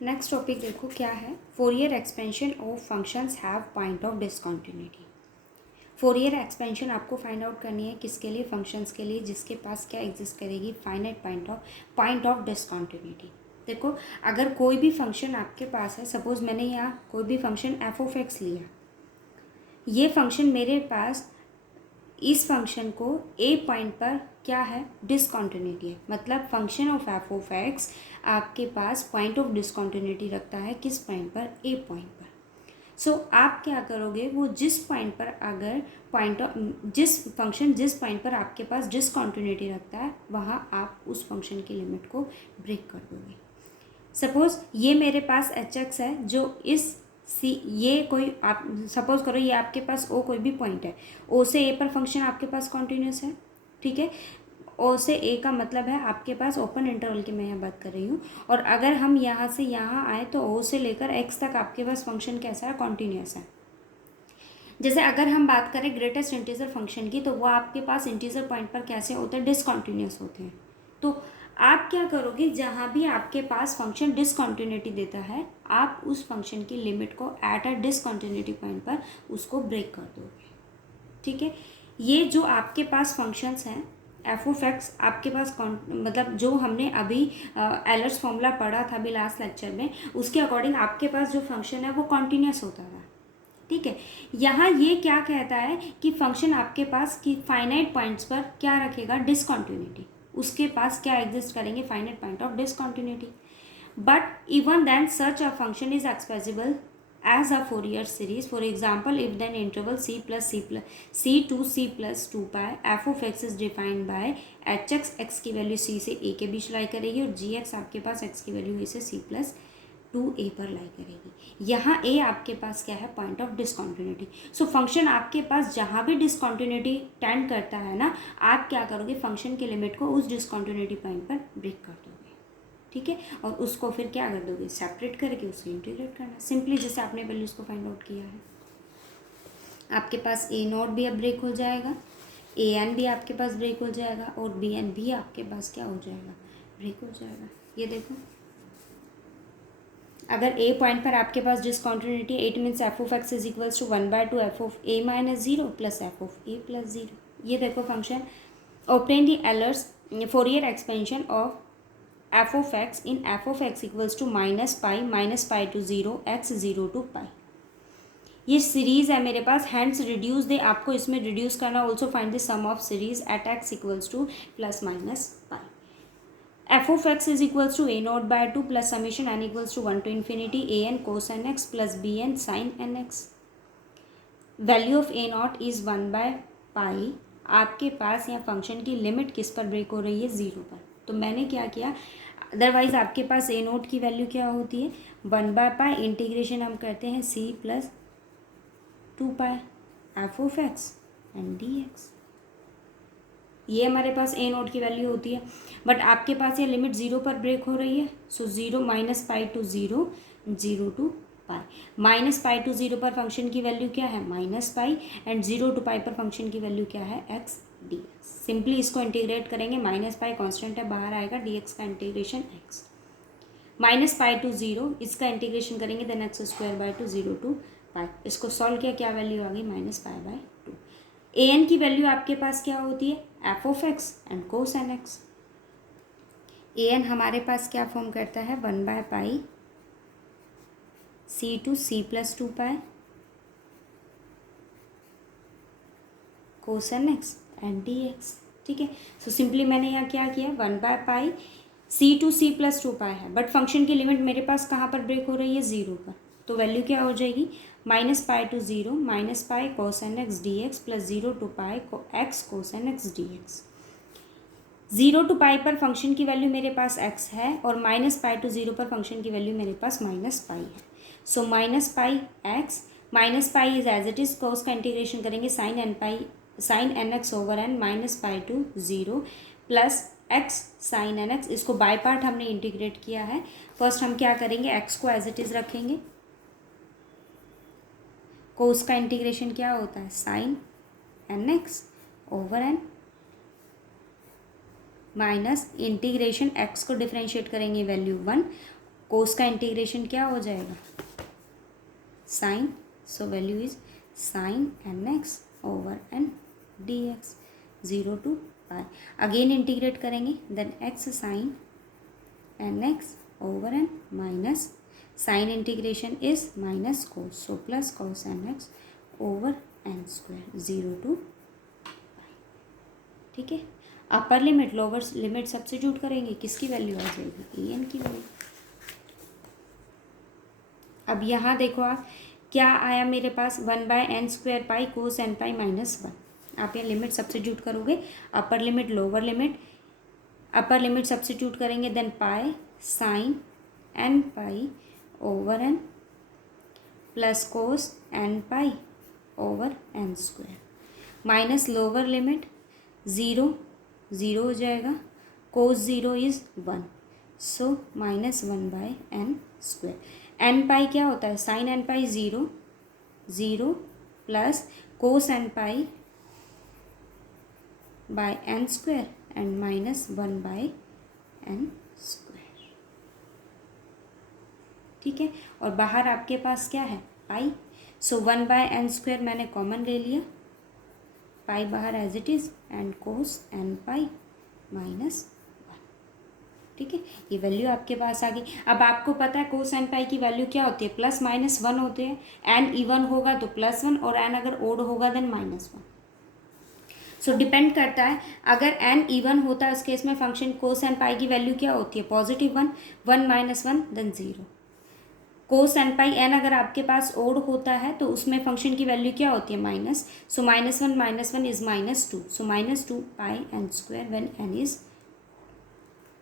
Next topic देखो क्या है, Fourier expansion of functions have point of discontinuity. Fourier expansion आपको फाइंड आउट करनी है किसके लिए, फंक्शंस के लिए जिसके पास क्या एग्जिस्ट करेगी, फाइनाइट पॉइंट ऑफ डिसकंटिन्यूटी। देखो अगर कोई भी फंक्शन आपके पास है, सपोज मैंने यहाँ कोई भी फंक्शन एफ ऑफ एक्स लिया, ये फंक्शन मेरे पास इस फंक्शन को ए पॉइंट पर क्या है, डिसकंटिन्यूटी है, मतलब function of F of x आपके पास पॉइंट ऑफ डिसकंटिन्यूटी रखता है किस पॉइंट पर, ए पॉइंट पर। सो आप क्या करोगे, वो जिस पॉइंट पर अगर जिस पॉइंट पर आपके पास डिसकंटिन्यूटी रखता है वहाँ आप उस फंक्शन की लिमिट को ब्रेक कर दोगे। सपोज ये मेरे पास एच एक्स है जो इस सी, ये कोई आप सपोज करो ये आपके पास ओ कोई भी पॉइंट है, ओ से ए पर फंक्शन आपके पास कॉन्टीन्यूस है, ठीक है। ओ से ए का मतलब है आपके पास ओपन इंटरवल की मैं यहाँ बात कर रही हूँ, और अगर हम यहाँ से यहाँ आए तो ओ से लेकर एक्स तक आपके पास फंक्शन कैसा है, कॉन्टीन्यूस है। जैसे अगर हम बात करें ग्रेटेस्ट इंटीजर फंक्शन की, तो वो आपके पास इंटीजर पॉइंट पर कैसे होते हैं, डिसकंटिन्यूस होते हैं। तो आप क्या करोगे, जहाँ भी आपके पास फंक्शन डिसकंटिन्यूटी देता है आप उस फंक्शन की लिमिट को एट अ डिसकंटिन्यूटी पॉइंट पर उसको ब्रेक कर दोगे, ठीक है। ये जो आपके पास फंक्शंस हैं एफ ऑफ एक्स आपके पास मतलब जो हमने अभी एलर्स फॉर्मूला पढ़ा था अभी लास्ट लेक्चर में, उसके अकॉर्डिंग आपके पास जो फंक्शन है वो कॉन्टीन्यूस होता था, ठीक है। यहाँ ये क्या कहता है कि फंक्शन आपके पास कि फाइनाइट पॉइंट्स पर क्या रखेगा, डिसकंटिन्यूटी, उसके पास क्या एग्जिस्ट करेंगे, finite point of discontinuity. But even then such a function is expressible as a Fourier series. For example, if then interval c to c plus 2 pi f of x is defined by h x की value c से a के बीच लाई करेगी और g x आपके पास x की value a से c plus 2a पर लाई करेगी। यहाँ a आपके पास क्या है, point of discontinuity. So function आपके पास जहाँ भी डिसकंटिन्यूटी टेंड करता है ना, आप क्या करोगे, फंक्शन की लिमिट को उस डिसकंटिन्यूटी पॉइंट पर ब्रेक कर दोगे, ठीक है। और उसको फिर क्या कर दोगे, सेपरेट करके उसको इंटीग्रेट करना, सिंपली जैसे आपने वैल्यूज़ को फाइंड आउट किया है। आपके पास ए नॉट भी अब ब्रेक हो जाएगा, ए एन भी आपके पास ब्रेक हो जाएगा, और बी एन भी आपके पास क्या हो जाएगा, ब्रेक हो जाएगा। ये देखो अगर ए पॉइंट पर आपके पास discontinuity, it means F of X is equals to 1/2 F of A minus 0 plus F of A plus 0। ये देखो function obtain the Euler's Fourier expansion of f of x in f of x equals to minus pi to 0 x 0 to pi। ये series है मेरे पास, hands reduce दे, आपको इसमें reduce करना, also find the sum of series at x equals to plus minus pi. F of X is equals to A not by 2 plus summation N equals to 1 to infinity A N cos N X plus B N sine N X. Value of A not is 1/पाई। आपके पास यहाँ function की limit किस पर break हो रही है, 0 पर। तो मैंने क्या किया, अदरवाइज आपके पास ए नोट की वैल्यू क्या होती है, 1/पाई इंटीग्रेशन हम करते हैं c plus 2 pi F of x and d x. ये हमारे पास ए नोट की वैल्यू होती है, बट आपके पास ये लिमिट 0 पर ब्रेक हो रही है, so 0 -pi to 0 0 to pi. -Pi to 0 पर फंक्शन की वैल्यू क्या है, -पाई, एंड 0 to पाई पर फंक्शन की वैल्यू क्या है, एक्स डी एक्स। सिंपली इसको इंटीग्रेट करेंगे, -पाई कॉन्स्टेंट है बाहर आएगा, डी एक्स का इंटीग्रेशन एक्स, -पाई टू 0 इसका इंटीग्रेशन करेंगे then x square by two 0 to pi. इसको सॉल्व किया, क्या वैल्यू आ गई, -पाई/2। ए एन की वैल्यू आपके पास क्या होती है, f of x and cos N x. A n हमारे पास क्या फॉर्म करता है, 1/पाई c to c plus 2 pi cos N x and d x, ठीक है। सो सिंपली मैंने यहाँ क्या किया, 1/पाई c to c plus 2 पाई है, बट फंक्शन की लिमिट मेरे पास कहाँ पर ब्रेक हो रही है, 0 पर। तो वैल्यू क्या हो जाएगी, -pi to 0 -pi cos N X D X plus 0 to pi X cos N X D X. 0 to pi पर फंक्शन की वैल्यू मेरे पास x है, और -पाई टू 0 पर फंक्शन की वैल्यू मेरे पास -पाई है। So -pi x -pi is as it is, cos का इंटीग्रेशन करेंगे sine N X over N -pi to 0 plus x sine N X. इसको बाय पार्ट हमने इंटीग्रेट किया है। फर्स्ट हम क्या करेंगे, x को एज इट इज रखेंगे, कोस का इंटीग्रेशन क्या होता है, sine N X over N minus integration x को डिफ्रेंशिएट करेंगे वैल्यू 1 कोस का इंटीग्रेशन क्या हो जाएगा, sine, so value is sine N X over N D X, 0 to pi. Again integrate करेंगे, then X sine N X over N minus sine integration is minus cos, so plus cos N X over N square, 0 to pi. ठीक है, upper limit lower limit substitute करेंगे, किसकी value आ जाएगी, A N की value. अब यहाँ देखो आप क्या आया मेरे पास, 1/n² पाई कोस एन पाई -1. आप यहाँ लिमिट सब्स्टिट्यूट करोगे, upper limit lower limit, upper limit substitute करेंगे, then pi sine n pi over n plus cos n pi over N square, minus lower limit 0 0 हो जाएगा, कोस 0 इज़ 1, सो -1/n². एन पाई क्या होता है, sine n pi 0 0 plus cos n pi by n square and -1/n². ठीक है, और बाहर आपके पास क्या है, पाई, सो 1/n² मैंने कॉमन ले लिया, पाई बाहर as it is and cos n pi -1. ठीक है, ये वैल्यू आपके पास आ गई. अब आपको पता है कोस एन पाई की वैल्यू क्या होती है, +-1 होते हैं. एन इवन होगा तो +1 और एन अगर ओड होगा देन -1. सो डिपेंड करता है, अगर एन इवन होता है उस केस में फंक्शन कोस एन पाई की वैल्यू क्या होती है, +1, 1 -1 देन 0. कोस एन पाई एन अगर आपके पास ओड होता है तो उसमें फंक्शन की वैल्यू क्या होती है, minus, so -1 -1 is -2, so -2πn² when an is.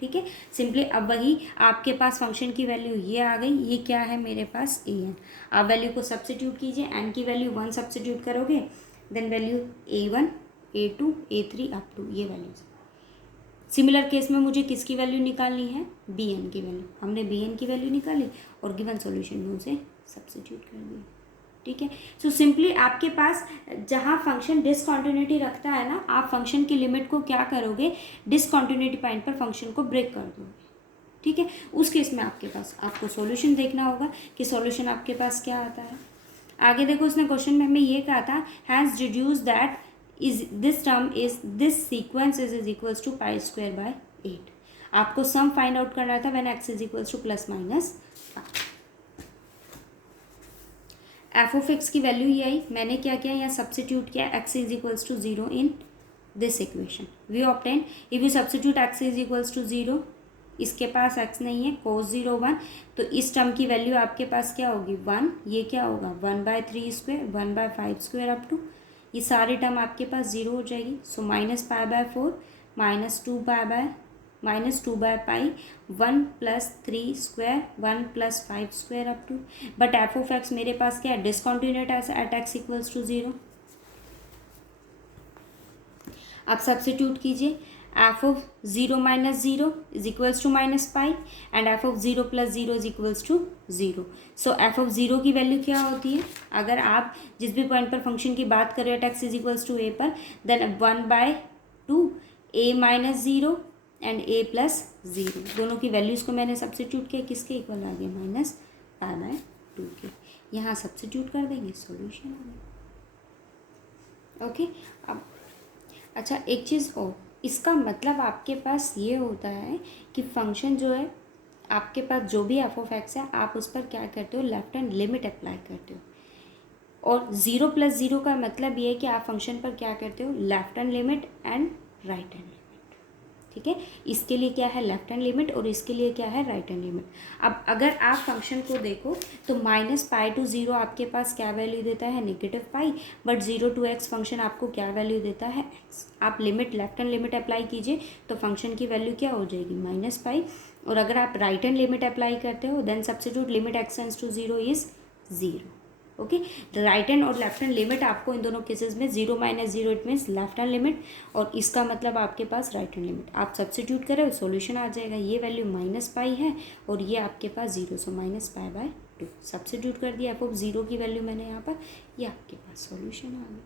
ठीक है, सिंपली अब वही आपके पास फंक्शन की वैल्यू ये आ गई, ये क्या है मेरे पास ए एन. आप वैल्यू को सब्स्टिट्यूट कीजिए, एन की वैल्यू 1 सब्स्टिट्यूट करोगे, then value A1 A2 A3 up to ये वैल्यूज. सिमिलर केस में मुझे किसकी वैल्यू निकालनी है, बी एन की वैल्यू. हमने बी एन की वैल्यू निकाली और गिवन सॉल्यूशन में उसे सब्स्टिट्यूट कर दिया. ठीक है, सो सिंपली आपके पास जहाँ फंक्शन डिसकंटिन्यूटी रखता है ना, आप फंक्शन की लिमिट को क्या करोगे, डिसकंटिन्यूटी पॉइंट पर फंक्शन को ब्रेक कर दोगे. ठीक है, उस केस में आपके पास आपको सॉल्यूशन देखना होगा कि सॉल्यूशन आपके पास क्या आता है. आगे देखो, उसने क्वेश्चन में हमें ये कहा था, has deduce that is this term is this sequence is equals to π²/8. आपको सम फाइंड आउट करना था when x is equals to +-5. F of x की वैल्यू ये आई, मैंने क्या किया, यहाँ सब्स्टिट्यूट किया, x is equals to 0 in this equation. We obtain if you substitute x is equals to 0, इसके पास x नहीं है, cos 0 1, तो इस टर्म की वैल्यू आपके पास क्या होगी, 1. ये क्या होगा, 1/3² 1/5² अप टू, ये सारे टर्म आपके पास 0 हो जाएगी. So -π/4 -2/π 1 + 3² 1 + 5² up to. But f of x मेरे पास क्या है, discontinuous at x equals to 0. आप सब्स्टिट्यूट कीजिए, f of 0 - 0 is equals to -π and f of 0 + 0 is equals to 0. So f of 0 की वैल्यू क्या होती है, अगर आप जिस भी पॉइंट पर फंक्शन की बात करें at x is equals to a पर, देन 1/2 a - 0 एंड a + 0, दोनों की वैल्यूज़ को मैंने सब्स्टिट्यूट किया, किसके इक्वल आ गया, -π/2 के. यहाँ सब्स्टिट्यूट कर देंगे, सॉल्यूशन आ गया. ओके, अब अच्छा एक चीज़ और, इसका मतलब आपके पास ये होता है कि फंक्शन जो है आपके पास जो भी एफ ऑफ एक्स है, आप उस पर क्या करते हो, लेफ्ट हैंड लिमिट अप्लाई करते हो. और 0 + 0 का मतलब ये है कि आप फंक्शन पर क्या करते हो, left hand limit and right hand limit. ठीक है, इसके लिए क्या है, लेफ्ट हैंड लिमिट, और इसके लिए क्या है, राइट हैंड लिमिट. अब अगर आप फंक्शन को देखो तो -π to 0 आपके पास क्या वैल्यू देता है, -π, बट 0 to x फंक्शन आपको क्या वैल्यू देता है, x. आप limit left hand limit apply कीजिए तो फंक्शन की वैल्यू क्या हो जाएगी, -π. और अगर आप राइट हैंड लिमिट अप्लाई करते हो then substitute limit x tends to 0 is 0. Okay, right hand और लेफ्ट हैंड लिमिट आपको इन दोनों केसेस में 0 - 0 it means left hand limit, और इसका मतलब आपके पास राइट हैंड लिमिट. आप सब्स्टिट्यूट करें सॉल्यूशन आ जाएगा, ये वैल्यू -π है और ये आपके पास 0, सो -π/2. सब्स्टिट्यूट कर दिया, एफ ऑफ 0 की वैल्यू मैंने यहाँ पर, ये आपके पास सॉल्यूशन आ गया.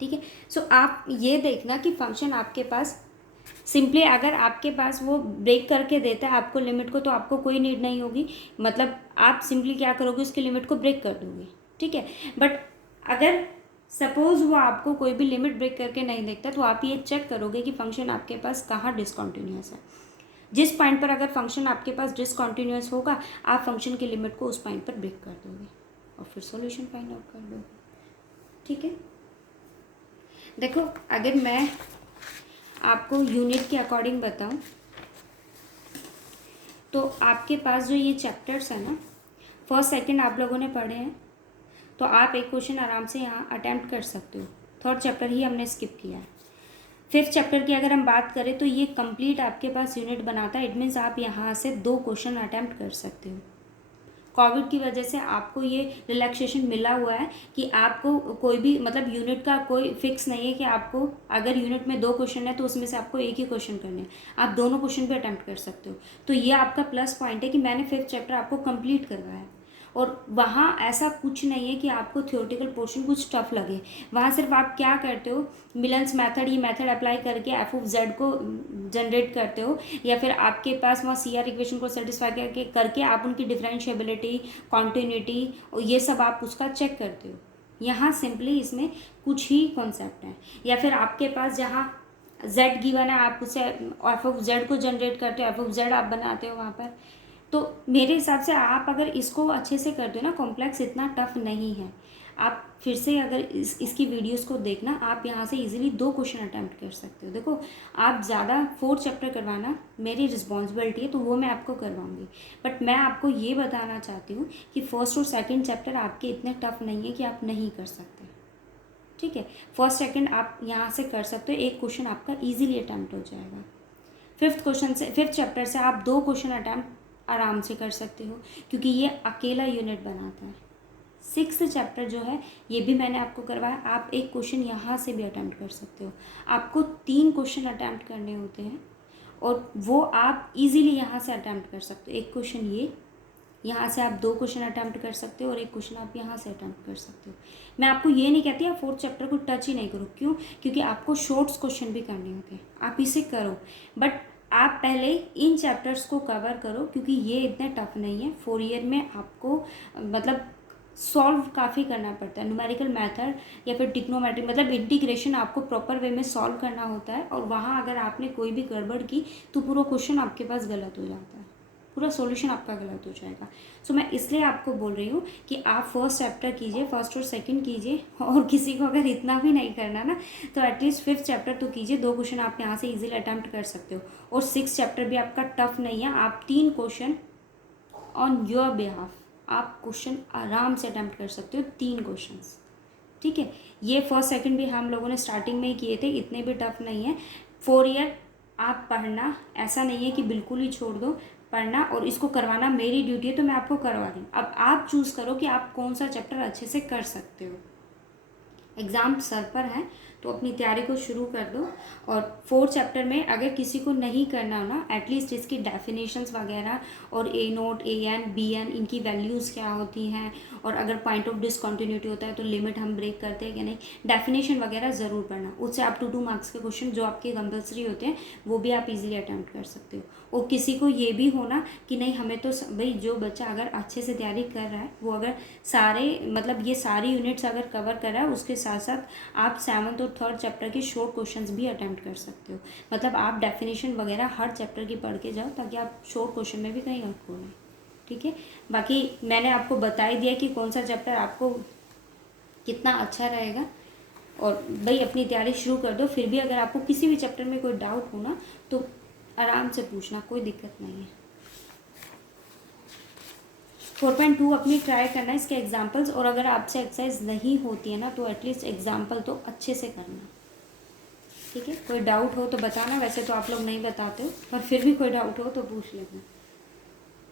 ठीक है, सो आप ये देखना कि फंक्शन आपके पास सिंपली अगर आपके पास वो ब्रेक करके देता है आपको लिमिट को, तो आपको कोई नीड नहीं होगी, मतलब आप सिंपली क्या करोगे, उसकी लिमिट को ब्रेक कर दोगे, ठीक है। बट अगर सपोज वो आपको कोई भी लिमिट ब्रेक करके नहीं देखता, तो आप ये चेक करोगे कि फंक्शन आपके पास कहाँ डिसकंटिन्यूअस है। जिस पॉइंट पर अगर फंक्शन आपके पास डिसकंटिन्यूअस होगा, आप फंक्शन की लिमिट को उस पॉइंट पर ब्रेक कर दोगे और फिर सॉल्यूशन फाइंड आउट कर दोगे, ठीक है। देखो अगर मैं आपको यूनिट के अकॉर्डिंग बताऊं, तो आपके पास जो ये चैप्टर्स है ना, फर्स्ट सेकंड आप लोगों ने पढ़े हैं, तो आप एक क्वेश्चन आराम से यहाँ अटैम्प्ट कर सकते हो। थर्ड चैप्टर ही हमने स्किप किया है। फिफ्थ चैप्टर की अगर हम बात करें, तो ये कंप्लीट आपके पास यूनिट बनाता है। इट मीन्स आप यहाँ से 2 क्वेश्चन अटैम्प्ट कर सकते हो। कोविड की वजह से आपको ये रिलैक्सेशन मिला हुआ है कि आपको कोई भी मतलब यूनिट का कोई फिक्स नहीं है कि आपको अगर यूनिट में 2 क्वेश्चन है तो उसमें से आपको एक ही क्वेश्चन करने हैं, आप दोनों क्वेश्चन भी अटैम्प्ट कर सकते हो। तो ये आपका प्लस पॉइंट है कि मैंने फिफ्थ चैप्टर आपको कंप्लीट करवाया है, और वहाँ ऐसा कुछ नहीं है कि आपको थियोरेटिकल पोर्शन कुछ टफ लगे। वहाँ सिर्फ आप क्या करते हो, मिलन्स मेथड, ये मेथड अप्लाई करके एफ ऑफ जेड को जनरेट करते हो, या फिर आपके पास वहाँ सी आर इक्वेशन को सेटिस्फाई करके आप उनकी डिफरेंशिएबिलिटी, कॉन्टिन्यूटी और ये सब आप उसका चेक करते हो। यहाँ सिंपली इसमें कुछ ही कॉन्सेप्ट हैं। या फिर आपके पास जहाँ जेड गिवन है, आप उसे एफ ऑफ जेड को जनरेट करते हो, एफ ऑफ जेड आप बनाते हो वहाँ पर। तो मेरे हिसाब से आप अगर इसको अच्छे से करते हो ना, कॉम्प्लेक्स इतना टफ नहीं है। आप फिर से अगर इसकी वीडियोस को देखना, आप यहाँ से इजीली 2 क्वेश्चन अटैम्प्ट कर सकते हो। देखो आप ज़्यादा 4th चैप्टर करवाना मेरी रिस्पॉन्सिबिलिटी है, तो वो मैं आपको करवाऊँगी, बट मैं आपको ये बताना चाहती हूँ कि फर्स्ट और सेकेंड चैप्टर आपके इतने टफ नहीं है कि आप नहीं कर सकते, ठीक है। फर्स्ट सेकेंड आप यहाँ से कर सकते हो, एक क्वेश्चन आपका ईजिली अटैम्प्ट हो जाएगा। फिफ्थ चैप्टर से आप 2 क्वेश्चन अटैम्प्ट आराम से कर सकते हो, क्योंकि ये अकेला यूनिट बनाता है। 6th चैप्टर जो है ये भी मैंने आपको करवाया, आप एक क्वेश्चन यहाँ से भी अटैम्प्ट कर सकते हो। आपको 3 क्वेश्चन अटैम्प्ट करने होते हैं, और वो आप इजीली यहाँ से अटैम्प्ट कर सकते हो। एक क्वेश्चन ये, यहाँ से आप 2 क्वेश्चन अटैम्प्ट कर सकते हो, और एक क्वेश्चन आप यहाँ से अटैम्प्ट कर सकते हो। मैं आपको ये नहीं कहती आप 4th चैप्टर को टच ही नहीं करो, क्यों? क्योंकि आपको शॉर्ट्स क्वेश्चन भी करने होते हैं, आप इसे करो, बट आप पहले इन चैप्टर्स को कवर करो, क्योंकि ये इतने टफ नहीं है। 4 ईयर में आपको मतलब सॉल्व काफ़ी करना पड़ता है, न्यूमेरिकल मेथड या फिर ट्रिग्नोमेट्री, मतलब इंटीग्रेशन आपको प्रॉपर वे में सॉल्व करना होता है, और वहाँ अगर आपने कोई भी गड़बड़ की तो पूरा क्वेश्चन आपके पास गलत हो जाता है, पूरा सॉल्यूशन आपका गलत हो जाएगा। सो मैं इसलिए आपको बोल रही हूँ कि आप फर्स्ट चैप्टर कीजिए, फर्स्ट और सेकंड कीजिए, और किसी को अगर इतना भी नहीं करना ना, तो एटलीस्ट 5th चैप्टर तो कीजिए। 2 क्वेश्चन आप यहाँ से इजीली अटैम्प्ट कर सकते हो, और 6th चैप्टर भी आपका टफ नहीं है। आप 3 क्वेश्चन ऑन योर बिहाफ आप क्वेश्चन आराम से अटैम्प्ट कर सकते हो, 3 क्वेश्चन, ठीक है। ये फर्स्ट सेकंड भी हम लोगों ने स्टार्टिंग में ही किए थे, इतने भी टफ नहीं है। 4 ईयर आप पढ़ना, ऐसा नहीं है कि बिल्कुल ही छोड़ दो पढ़ना, और इसको करवाना मेरी ड्यूटी है तो मैं आपको करवा रही हूँ। अब आप चूज़ करो कि आप कौन सा चैप्टर अच्छे से कर सकते हो। एग्ज़ाम सर पर है तो अपनी तैयारी को शुरू कर दो। और 4th चैप्टर में अगर किसी को नहीं करना हो ना, एटलीस्ट इसकी डेफिनेशंस वगैरह और ए note, A N, B N, इनकी वैल्यूज़ क्या होती हैं, और अगर पॉइंट ऑफ डिसकंटिन्यूटी होता है तो लिमिट हम ब्रेक करते हैं कि नहीं, डेफिनेशन वगैरह ज़रूर पढ़ना। उससे आप 2 मार्क्स के क्वेश्चन जो आपके कंपलसरी होते हैं वो भी आप इजीली अटैम्प्ट कर सकते हो। और किसी को ये भी होना कि नहीं, हमें तो भाई जो बच्चा अगर अच्छे से तैयारी कर रहा है, वो अगर सारे मतलब ये सारी यूनिट्स अगर कवर कर रहा है, उसके साथ साथ आप 7th और 3rd चैप्टर के शॉर्ट क्वेश्चंस भी अटैम्प्ट कर सकते हो। मतलब आप डेफिनेशन वगैरह हर चैप्टर की पढ़ के जाओ, ताकि आप शॉर्ट क्वेश्चन में भी कहीं अटको नहीं, ठीक है। बाकी मैंने आपको बता ही दिया कि कौन सा चैप्टर आपको कितना अच्छा रहेगा, और भाई अपनी तैयारी शुरू कर दो। फिर भी अगर आपको किसी भी चैप्टर में कोई डाउट हो ना, तो आराम से पूछना, कोई दिक्कत नहीं है। 4.2 अपनी ट्राई करना इसके एग्जाम्पल्स, और अगर आपसे एक्सरसाइज नहीं होती है ना, तो एटलीस्ट एग्जाम्पल तो अच्छे से करना, ठीक है। कोई डाउट हो तो बताना, वैसे तो आप लोग नहीं बताते हो, पर फिर भी कोई डाउट हो तो पूछ लेना।